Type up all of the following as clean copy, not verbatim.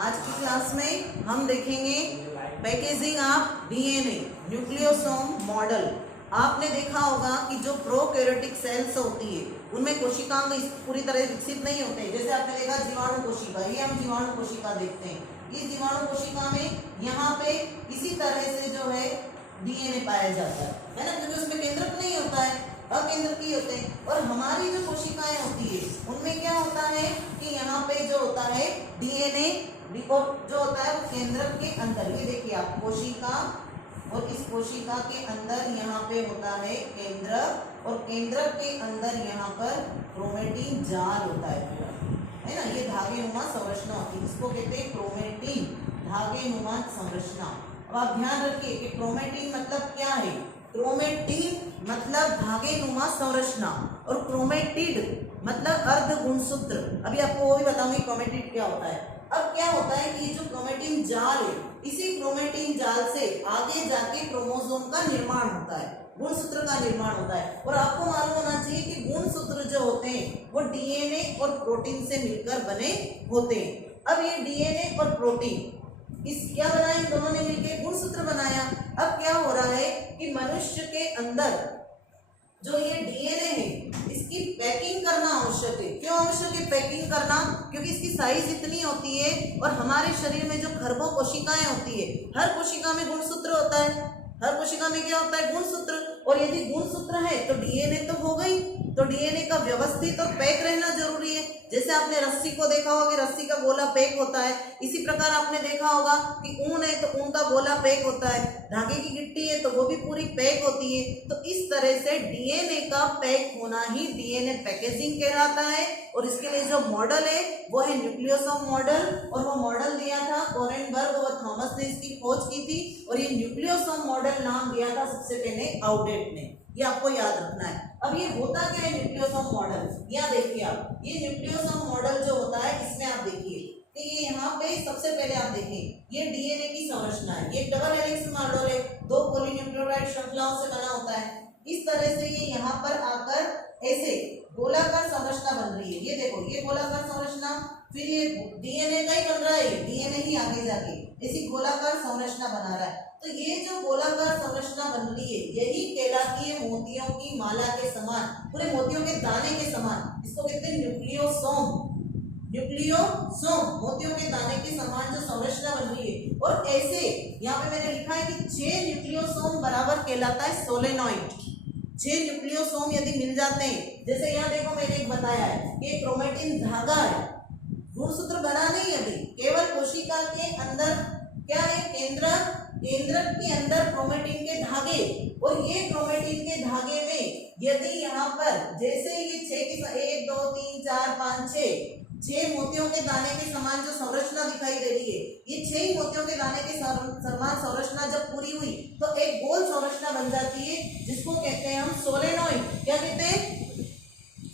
आज की क्लास में हम देखेंगे packaging of DNA nucleosome model. आपने देखा होगा कि जो प्रोकैरियोटिक सेल्स होती है उनमें कोशिकांग पूरी तरह विकसित नहीं होते। जैसे आपने देखा जीवाणु कोशिका, ये हम जीवाणु कोशिका देखते हैं। ये जीवाणु कोशिका में यहाँ पे इसी तरह से जो है डीएनए पाया जाता है ना, क्योंकि उसमें केंद्रक नहीं होता है, अकेंद्रकीय होते हैं। और हमारी जो कोशिकाएं होती है उनमें क्या होता है कि यहाँ पे जो होता है डीएनए जो होता है वो केंद्रक के अंदर, ये देखिए आप कोशिका, और इस कोशिका के अंदर यहाँ पे होता है केंद्रक, और केंद्रक के अंदर यहाँ पर क्रोमेटिन जाल होता है ना। ये धागेनुमा संरचना होती है, इसको कहते हैं क्रोमेटिन धागेनुमा संरचना। अब आप ध्यान रखिए कि क्रोमेटिन मतलब क्या है। क्रोमेटिन मतलब धागेनुमा संरचना और क्रोमेटिड मतलब अर्ध गुणसूत्र। अभी आपको वो भी बताऊंगी क्रोमेटिड क्या होता है। अब क्या होता है कि ये जो क्रोमेटिन जाल है, इसी क्रोमेटिन जाल से आगे जाके क्रोमोसोम का निर्माण होता है, गुणसूत्र का निर्माण होता है। और आपको मालूम होना चाहिए कि गुणसूत्र जो होते हैं वो डीएनए और प्रोटीन से मिलकर बने होते हैं। अब ये डीएनए और प्रोटीन इस क्या बनाया, इन दोनों ने मिलकर गुणसूत्र बनाया। अब क्या हो रहा है कि मनुष्य के अंदर जो ये डीएनए है इसकी पैकिंग करना आवश्यक है। क्यों आवश्यक है पैकिंग करना? क्योंकि इसकी साइज इतनी होती है और हमारे शरीर में जो खरबों कोशिकाएं होती है, हर कोशिका में गुणसूत्र होता है। हर कोशिका में क्या होता है? गुणसूत्र। और यदि गुणसूत्र है तो डीएनए तो हो गई, तो डीएनए का व्यवस्थित और पैक रहना जरूरी है। जैसे आपने रस्सी को देखा होगा कि रस्सी का गोला पैक होता है, इसी प्रकार आपने देखा होगा कि ऊन है तो ऊन का गोला पैक होता है, धागे की गिट्टी है तो वो भी पूरी पैक होती है। तो इस तरह से डीएनए का पैक होना ही डीएनए पैकेजिंग कहलाता है। और इसके लिए जो मॉडल है वो है न्यूक्लियोसोम मॉडल, और वो मॉडल दिया था कोरेनबर्ग और थॉमस ने इसकी खोज की थी। और ये न्यूक्लियोसोम मॉडल नाम दिया था सबसे पहले आउडेट ने, ये आपको याद रखना है। अब ये होता क्या है न्यूक्लियोसोम मॉडल? यहाँ देखिए आप, ये न्यूक्लियोसोम मॉडल जो होता है इसमें आप देखिए कि ये यहाँ पे सबसे पहले आप देखें ये डीएनए की संरचना है। ये डबल हेलिक्स मॉडल है, 2 पॉलीन्यूक्लियोटाइड श्रृंखलाओं से बना होता है। इस तरह से ये यहाँ पर आकर ऐसे गोलाकार संरचना बन रही है। ये देखो ये गोलाकार संरचना, फिर ये डीएनए का ही बन रहा है, डीएनए ही आगे जाके ऐसी गोलाकार संरचना बना रहा है। तो ये जो गोलाकार संरचना बन रही है यही कहलाती है मोतियों की माला के समान, पूरे मोतियों के दाने के समान। इसको कहते हैं न्यूक्लियोसोम। न्यूक्लियोसोम मोतियों के दाने के समान जो संरचना बन रही है। और ऐसे यहाँ पे मैंने लिखा है कि 6 न्यूक्लियोसोम बराबर कहलाता है सोलेनॉइड। 6 न्यूक्लियोसोम यदि मिल जाते हैं, जैसे यहाँ देखो मैंने एक बताया है कि क्रोमेटिन धागा है, गुणसूत्र बना नहीं अभी, केवल कोशिका के अंदर क्या है केंद्रक, केंद्रक के अंदर क्रोमेटिन के धागे। और ये क्रोमेटिन के धागे में यदि यहाँ पर जैसे ये 6 के 1 2 3 4 5 6 मोतियों के दाने के समान जो संरचना दिखाई दे रही है, ये 6 ही मोतियों के दाने के समान संरचना जब पूरी हुई तो एक गोल संरचना बन जाती है जिसको कहते हैं हम सोलेनॉइड। क्या कहते हैं?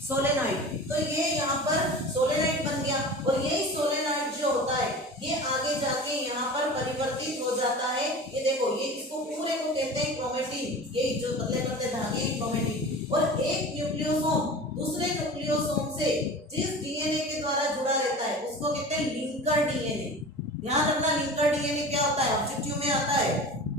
सोलेनॉइड। तो ये यहाँ पर सोलेनॉइड बन गया। और यही सोलेनॉइड जो होता है ये आगे जाके यहाँ पर परिवर्तित हो जाता है। ये देखो ये इसको पूरे को कहते हैं क्रोमेटिन, ये जो पतले पतले धागे क्रोमेटिन। और एक न्यूक्लियोसोम दूसरे न्यूक्लियोसोम से जिस डीएनए के द्वारा जुड़ा रहता है उसको कहते हैं लिंकर डीएनए। ध्यान रखना लिंकर डीएनए क्या होता है, ऑब्जेक्टिव में आता है।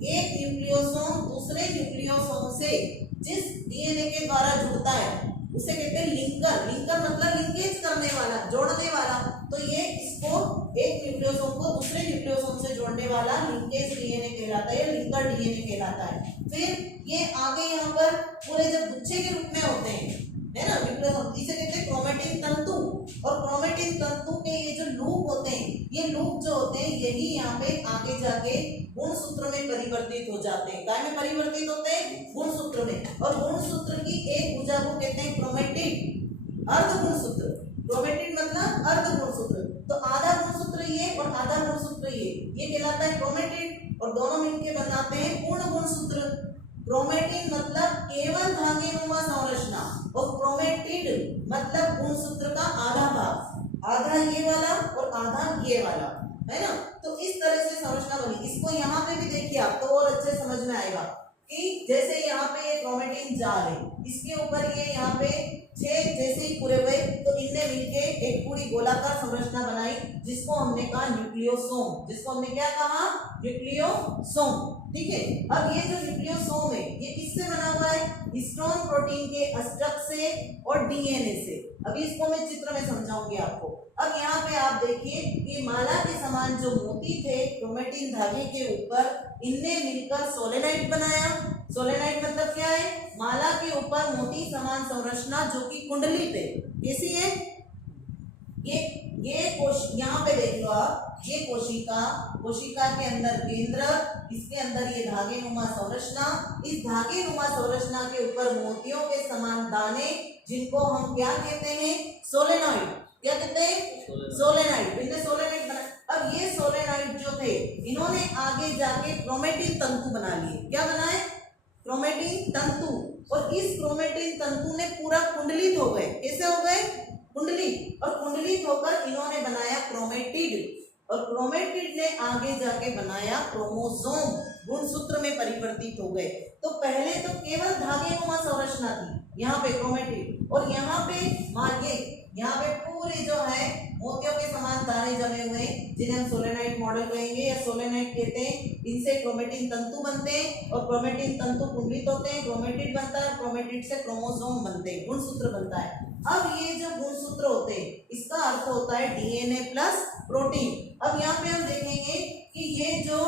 एक न्यूक्लियोसोम दूसरे न्यूक्लियोसोम से जिस डीएनए के द्वारा जुड़ता है उसे कहते हैं लिंकर। लिंकर मतलब लिंकेज करने वाला, जोड़ने वाला। तो ये इसको एक न्यूक्लियोसोम को दूसरे न्यूक्लियोसोम से जोड़ने वाला लिंकेज डीएनए कहलाता है, लिंकर डीएनए कहलाता है। फिर ये आगे यहाँ पर पूरे जब गुच्छे के रूप में होते हैं, है ना, न्यूक्लियोसोम, इसे कहते हैं क्रोमेटिन तंतु। और क्रोमेटिन तंतु के ये जो लूप होते हैं, ये लूप जो होते हैं यही यहाँ पे आगे जाके गुणसूत्र में परिवर्तित हो जाते हैं। काय में परिवर्तित होते हैं? गुणसूत्र में। और गुणसूत्र की एक भुजा को कहते हैं क्रोमेटिड, अर्ध गुणसूत्र। क्रोमेटिड मतलब अर्ध गुणसूत्र। तो आधा गुणसूत्र ये और आधा गुणसूत्र ये कहलाता है क्रोमेटिड, और दोनों मिलकर बनाते हैं पूर्ण गुणसूत्र। क्रोमेटिन मतलब केवल धागेनुमा संरचना, और क्रोमेटिड मतलब गुणसूत्र का आधा भाग, आधा ये वाला और आधा ये वाला, है ना। तो इस तरह से संरचना बनी। इसको यहाँ पे भी देखिए आप तो और अच्छे समझ में आएगा कि जैसे यहाँ पे ये क्रोमेटिन जाल है, इसके ऊपर ये यहाँ पे 6 जैसे ही पूरे हुए तो इनने मिलके एक पूरी गोलाकार संरचना बनाई जिसको हमने कहा न्यूक्लियोसोम, जिसको हमने क्या कहा, न्यूक्लियोसोम। ठीक है, अब ये जो न्यूक्लियोसोम है ये किससे बना हुआ है, हिस्टोन प्रोटीन के अष्टक से और डीएनए से। अभी इसको मैं चित्र में समझाऊंगी आपको। अब यहाँ पे आप देखिए कि माला के समान जो मोती थे क्रोमेटिन धागे के ऊपर, इनने मिलकर सोलेनाइड बनाया। सोलेनाइड मतलब क्या है, माला के ऊपर मोती समान संरचना जो कि कुंडली पे कैसी है, ये यहाँ पे देख लो आप, ये कोशिका के अंदर केंद्र, इसके अंदर ये धागे नुमा संरचना, इस धागे नुमा संरचना के ऊपर मोतियों के समान दाने जिनको हम क्या कहते हैं, सोलेनॉइड। क्या कहते हैं, सोलेनाइड। इनने सोलेनाइड बना। अब ये सोलेनाइड जो थे इन्होंने आगे जाके क्रोमेटिन तंतु बना लिए। क्या बनाए, क्रोमेटिन तंतु। और इस क्रोमेटिन तंतु ने पूरा कुंडलित हो गए। कैसे हो गए, कुंडलित। और कुंडलित होकर इन्होंने बनाया क्रोमेटिड, और क्रोमेटिड ने आगे जाके बनाया क्रोमोसोम, गुणसूत्र में परिवर्तित हो गए। तो पहले तो केवल धागेनुमा संरचना थी, यहाँ पे क्रोमेटिड, और यहाँ पे मानिए यहाँ पे पूरे जो है मोतियों के समान दाने जमे हुए हैं जिन्हें हम सोलेनाइड मॉडल कहेंगे या सोलेनाइड कहते हैं। इनसे क्रोमेटिन तंतु बनते हैं और क्रोमेटिन तंतु कुंडलित होते हैं, क्रोमेटिड बनता है, क्रोमेटिड से क्रोमोसोम बनते हैं, गुणसूत्र बनता है। अब ये जो गुणसूत्र होते हैं इसका अर्थ होता है डीएनए प्लस प्रोटीन। अब यहाँ पे हम देखेंगे कि ये जो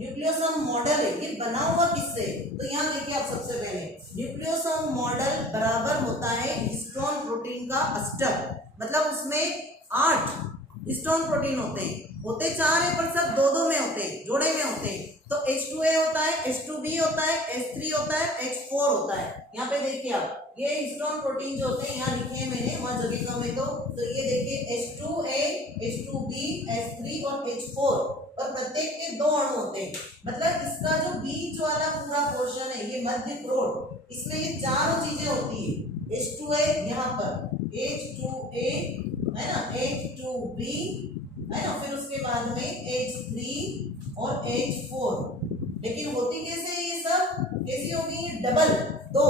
न्यूक्लियोसोम मॉडल है ये बना हुआ किससे, तो यहाँ देखिए आप सबसे पहले न्यूक्लियोसोम मॉडल बराबर होता है हिस्टोन प्रोटीन का अष्टक। मतलब उसमें 8 हिस्टोन प्रोटीन होते 4 है पर सब 2-2 में होते हैं, जोड़े में होते हैं। तो H2A होता है, H2B होता है, H3 होता है, H4 होता है। यहाँ पे देखिए आप ये हिस्टोन प्रोटीन जो होते हैं यहाँ लिखे हैं मैंने, वहां जगह कम है तो ये देखिए H2A, H2B, H3 और H4, और प्रत्येक के 2 अणु होते हैं। मतलब इसका जो बीच वाला पूरा पोर्शन है ये मध्य प्रोड, इसमें ये चारों चीजें होती है। H2A यहाँ पर, H2A है ना, H2B है ना, फिर उसके बाद में H3 और H4। लेकिन होती कैसे है ये सब, कैसी होगी, ये डबल, दो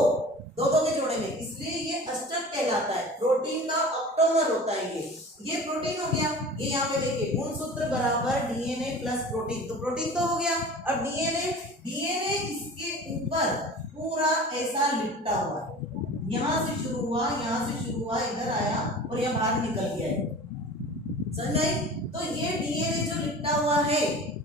के जोड़े में, इसलिए ये अष्टक कहलाता है। प्रोटीन का ऑक्टोमर होता है ये प्रोटीन हो गया। ये यहाँ पे देखिए गुणसूत्र बराबर डीएनए प्लस प्रोटीन, तो प्रोटीन तो हो गया। अब डीएनए इसके ऊपर पूरा ऐसा लिपटा हुआ है, यहाँ से शुरू हुआ इधर आया और यहाँ बाहर निकल गया है, समझ गए। तो ये डीएनए जो लिपटा हुआ है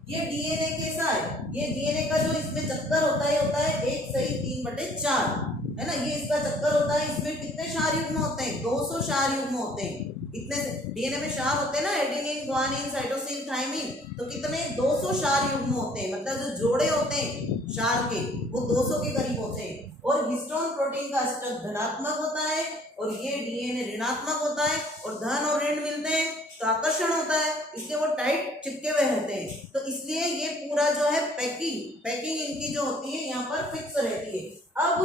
ये डीएनए कैसा है, ये डीएनए का जो इसमें चक्कर होता है 1 सही 3/4 है ना, ये इसका चक्कर होता है। इसमें कितने क्षार युग्म होते हैं, 200 क्षार युग्म होते हैं। इतने से डीएनए में क्षार होते हैं ना, एडेनिन, ग्वानिन, साइटोसिन, थाइमिन, तो कितने 200 क्षार युग्म होते हैं। मतलब जो जोड़े होते हैं क्षार के वो 200 के करीब होते हैं। और हिस्टोन प्रोटीन का अष्टक धनात्मक होता है और ये डीएनए ऋणात्मक होता है, और धन और ऋण मिलते हैं तो आकर्षण होता है, इसलिए वो टाइट चिपके हुए रहते हैं। तो इसलिए ये पूरा जो है पैकिंग इनकी जो होती है यहाँ पर फिक्स रहती है। अब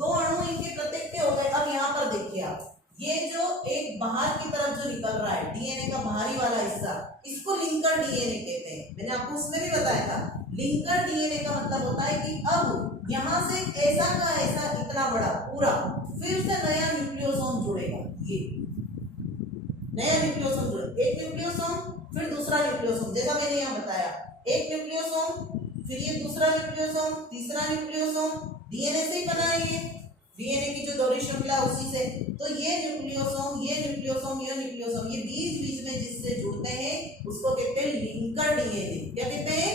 2 अणु इनके प्रत्येक के हो गए। अब यहाँ पर देखिए आप, ये जो एक बाहर की तरफ जो निकल रहा है डीएनए का बाहरी वाला हिस्सा, इसको लिंकर डीएनए कहते हैं। मैंने आपको उसमें भी बताया था, लिंकर डीएनए का मतलब होता है कि अब यहाँ से ऐसा का ऐसा इतना बड़ा पूरा फिर से नया न्यूक्लियोसोम जुड़ेगा। ये नया न्यूक्लियोसोम जुड़ेगा, एक न्यूक्लियोसोम फिर दूसरा न्यूक्लियोसोम, जैसा मैंने यहाँ बताया, एक न्यूक्लियोसोम फिर ये दूसरा न्यूक्लियोसोम, तीसरा न्यूक्लियोसोम, डीएनए से ही बना है ये, डीएनए की जो दोहरी श्रृंखला उसी से। तो ये न्यूक्लियोसोम ये बीच में जिससे जुड़ते हैं उसको कहते हैं लिंकर डीएनए। क्या कहते हैं,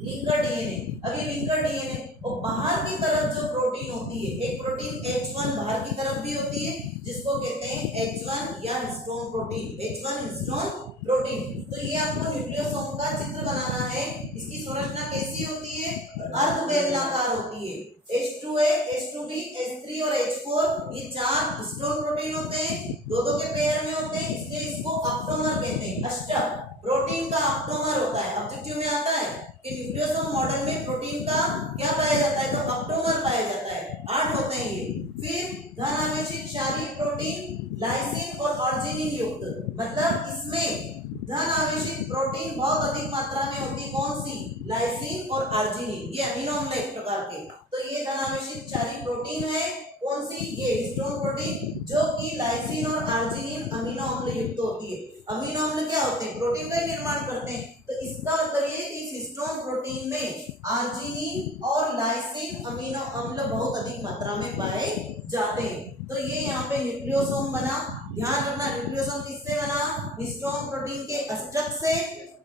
लिंकर डीएनए। अब ये लिंकर डीएनए और बाहर की तरफ जो प्रोटीन होती है, एक प्रोटीन H1 बाहर की तरफ भी होती है जिसको कहते हैं H1 या histone protein, H1 histone protein. तो ये आपको न्यूक्लियोसोम का चित्र बनाना है। इसकी संरचना कैसी होती है, अर्धबेलनाकार होती है। H2A, H2B, H3 और H4 ये 4 हिस्टोन प्रोटीन होते हैं, 2-2 के पेयर में होते हैं, इसलिए इसको ऑक्टोमर कहते हैं। अष्टक प्रोटीन का ऑक्टोमर होता है। ऑब्जेक्टिव में आता है कि न्यूक्लियोसोम मॉडल में प्रोटीन का क्या पाया जाता है, तो ऑक्टोमर पाया जाता है। 8 होते हैं ये। फिर धन आवेशित क्षारीय प्रोटीन लाइसिन और अर्जिनिन युक्त, मतलब इसमें धन आवेशित प्रोटीन बहुत अधिक मात्रा में होती है। कौन सी, लाइसिन और अर्जिनिन, ये अमीनो अम्ल एक प्रकार के। तो ये धन आवेशित क्षारीय प्रोटीन है, कौन सी, ये हिस्टोन प्रोटीन जो कि लाइसिन और आर्जिनिन अमीनो अम्ल युक्त होती है। अमीनो अम्ल क्या होते हैं, प्रोटीन का ही निर्माण करते हैं। तो इसका मतलब ये कि इस हिस्टोन प्रोटीन में आर्जिनिन और लाइसिन अमीनो अम्ल बहुत अधिक मात्रा में पाए जाते हैं। तो ये यहाँ पे न्यूक्लियोसोम बना। ध्यान रखना, न्यूक्लियोसोम किससे बना, हिस्टोन प्रोटीन के अष्टक से,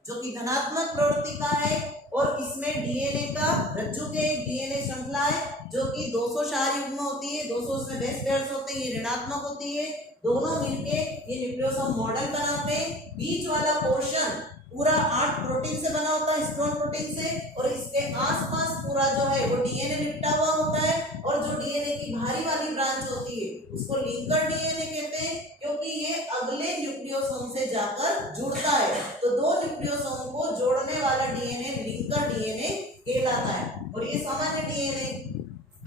जो कि धनात्मक प्रवृत्ति का है, और इसमें डीएनए का रज्जु के डीएनए श्रृंखला है जो कि 200 क्षार युग्म होती है, 200 उसमें बेस पेयर्स होते हैं, ये ऋणात्मक होती है। दोनों मिलके ये न्यूक्लियोसोम मॉडल बनाते हैं। बीच वाला पोर्शन पूरा 8 प्रोटीन से बना होता है, हिस्टोन प्रोटीन से, और इसके आसपास पूरा जो है वो डीएनए लिपटा हुआ होता है। और जो डीएनए की भारी वाली ब्रांच होती है उसको लिंकर डीएनए कहते हैं, क्योंकि ये अगले न्यूक्लियोसोम से जाकर जुड़ता है। तो दो न्यूक्लियोसोम को जोड़ने वाला डीएनए लिंकर डीएनए कहलाता है। और ये सामान्य डीएनए,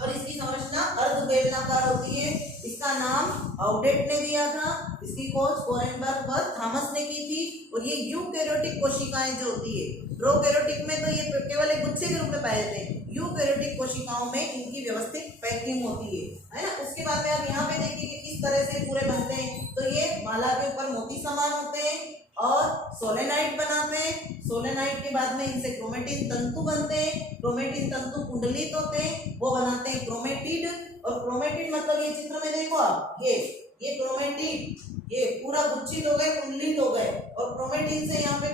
और इसकी संरचना अर्धबेलनाकार होती है। इसका नाम आउडेट ने दिया था, इसकी खोज कोरेनबर्ग व थॉमस ने की थी। और ये यूकैरियोटिक कोशिकाएं जो होती है, प्रोकैरियोटिक में तो ये केवल एक गुच्छे के रूप में पाए जाते हैं, यूकैरियोटिक कोशिकाओं में इनकी व्यवस्थित पैकिंग होती है ना। उसके बाद में आप यहाँ पे देखिए कि किस तरह से पूरे बनते हैं। तो ये माला के ऊपर मोती समान होते हैं और सोलेनाइड बनाते हैं। सोलेनाइड के बाद में इनसे क्रोमेटिन तंतु बनते हैं। क्रोमेटिन तंतु कुंडलित होते हैं, वो बनाते हैं क्रोमेटिड। और क्रोमेटिड मतलब ये चित्र में देखो आप, ये क्रोमेटिड, ये पूरा गुच्छित हो गए, कुंडलित हो गए, और क्रोमेटिन से यहाँ पे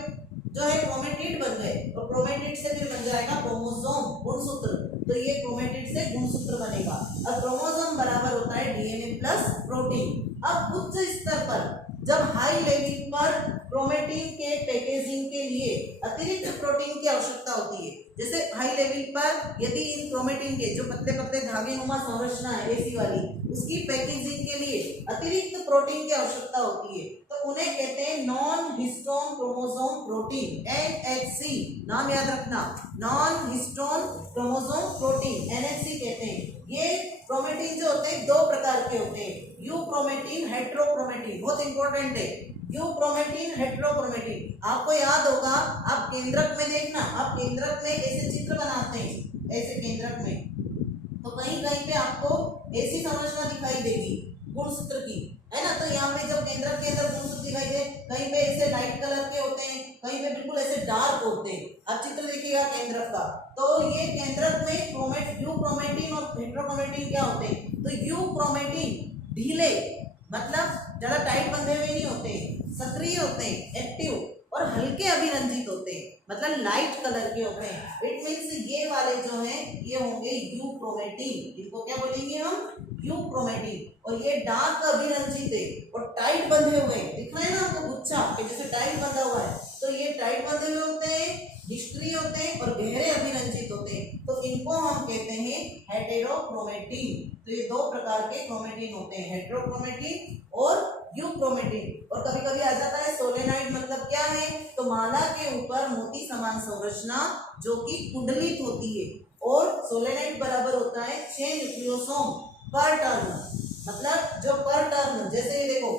जो है क्रोमेटिड बन गए, और क्रोमेटिड से फिर बन जाएगा क्रोमोसोम, गुणसूत्र। तो ये क्रोमेटिड से गुणसूत्र बनेगा। और क्रोमोसोम बराबर होता है डीएनए प्लस प्रोटीन। अब उच्च स्तर पर जब हाई लेवल पर क्रोमेटिन के पैकेजिंग के लिए अतिरिक्त प्रोटीन की आवश्यकता होती है, जैसे हाई लेवल पर यदि इन क्रोमेटिन के जो पतले पतले धागे नुमा संरचना है ऐसी वाली, उसकी पैकेजिंग के लिए अतिरिक्त प्रोटीन की आवश्यकता होती है, तो उन्हें कहते हैं non histone chromosome protein, NHC। नाम याद रखना, non histone chromosome protein, NHC कहते हैं। ये क्रोमेटिन जो होते हैं दो प्रकार के होते हैं, यूक्रोमेटिन, हेट्रोक्रोमेटिन। बहुत इंपॉर्टेंट है, यूक्रोमेटिन, हेट्रोक्रोमेटिन। आपको याद होगा, आप केंद्रक में देखना, आप केंद्रक में ऐसे चित्र बनाते हैं, ऐसे केंद्रक में तो कहीं कहीं पे आपको ऐसी संरचना दिखाई देगी गुणसूत्र की, है ना। तो यहाँ पे जब केंद्रक के अंदर गुणसूत्र दिखाई दे, कहीं पे ऐसे लाइट कलर के होते हैं, कहीं पे बिल्कुल ऐसे डार्क होते हैं। आप चित्र देखिएगा केंद्रक का, तो ये केंद्रक में यूक्रोमेटिन और हेट्रोक्रोमेटिन क्या होते हैं। तो यूक्रोमेटिन ढीले, मतलब ज्यादा टाइट बंधे हुए नहीं होते, सक्रिय होते हैं, एक्टिव, और हल्के अभिरंजित होते हैं, मतलब लाइट कलर के होते हैं। इट मीन्स ये वाले जो हैं ये होंगे यूक्रोमेटिन, इनको क्या बोलेंगे हम, यूक्रोमेटिन। और ये डार्क अभिरंजित है और टाइट बंधे हुए, दिख रहे हैं ना आपको गुच्छा कि जैसे टाइट बंधा हुआ है, तो ये टाइट बंधे हुए होते हैं, निष्क्रिय होते हैं और गहरे अभिरंजित होते हैं। तो इनको हम कहते हैं हेटेरोक्रोमेटिन। तो ये दो प्रकार के क्रोमेटिन होते हैं, हेटेरोक्रोमेटिन और यूक्रोमेटिन। और कभी कभी आ जाता है सोलेनाइड, मतलब क्या है, तो माला के ऊपर मोती समान संरचना जो कि कुंडलित होती है। और सोलेनाइड बराबर होता है 6 न्यूक्लियोसोम पर टर्न, मतलब जो पर टर्न, जैसे ये देखो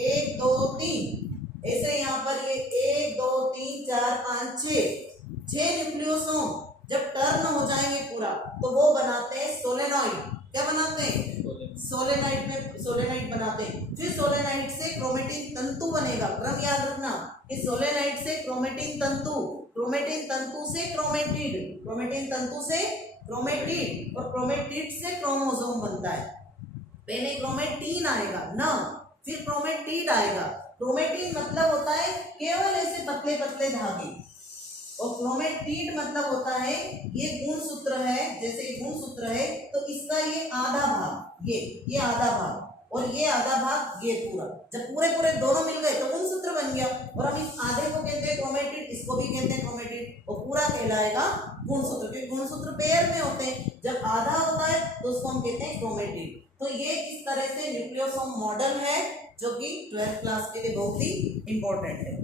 1 2 3, ऐसे यहाँ पर ये 1 2 3 4 5 6 न्यूक्लियोसोम जब टर्न हो जाएंगे पूरा, तो वो बनाते हैं सोलेनॉइड। क्या बनाते हैं, सोलेनाइड में सोलेनाइड बनाते हैं। फिर सोलेनाइड से क्रोमेटिन तंतु बनेगा। क्रम याद रखना कि सोलेनाइड से क्रोमेटिन तंतु, क्रोमेटिन तंतु से क्रोमेटिड, क्रोमेटिन तंतु से क्रोमेटिड, और क्रोमेटिड से क्रोमोसोम बनता है। पहले क्रोमेटिन आएगा ना, फिर क्रोमेटिड आएगा। क्रोमेटिन मतलब होता है केवल ऐसे पतले पतले धागे, और क्रोमेटिड मतलब होता है ये गुणसूत्र है, जैसे गुणसूत्र है तो इसका ये आधा भाग, ये आधा भाग, और ये आधा भाग, ये पूरा। जब पूरे पूरे दोनों मिल गए तो गुणसूत्र बन गया। और हम इस आधे को कहते हैं क्रोमेटिड, इसको भी कहते हैं क्रोमेटिड, और पूरा कहलाएगा गुणसूत्र, क्योंकि गुणसूत्र पेयर में होते हैं। जब आधा होता है तो उसको हम कहते हैं क्रोमेटिड। तो ये इस तरह से न्यूक्लियोसोम मॉडल है, जो कि 12th क्लास के लिए बहुत ही इंपॉर्टेंट है।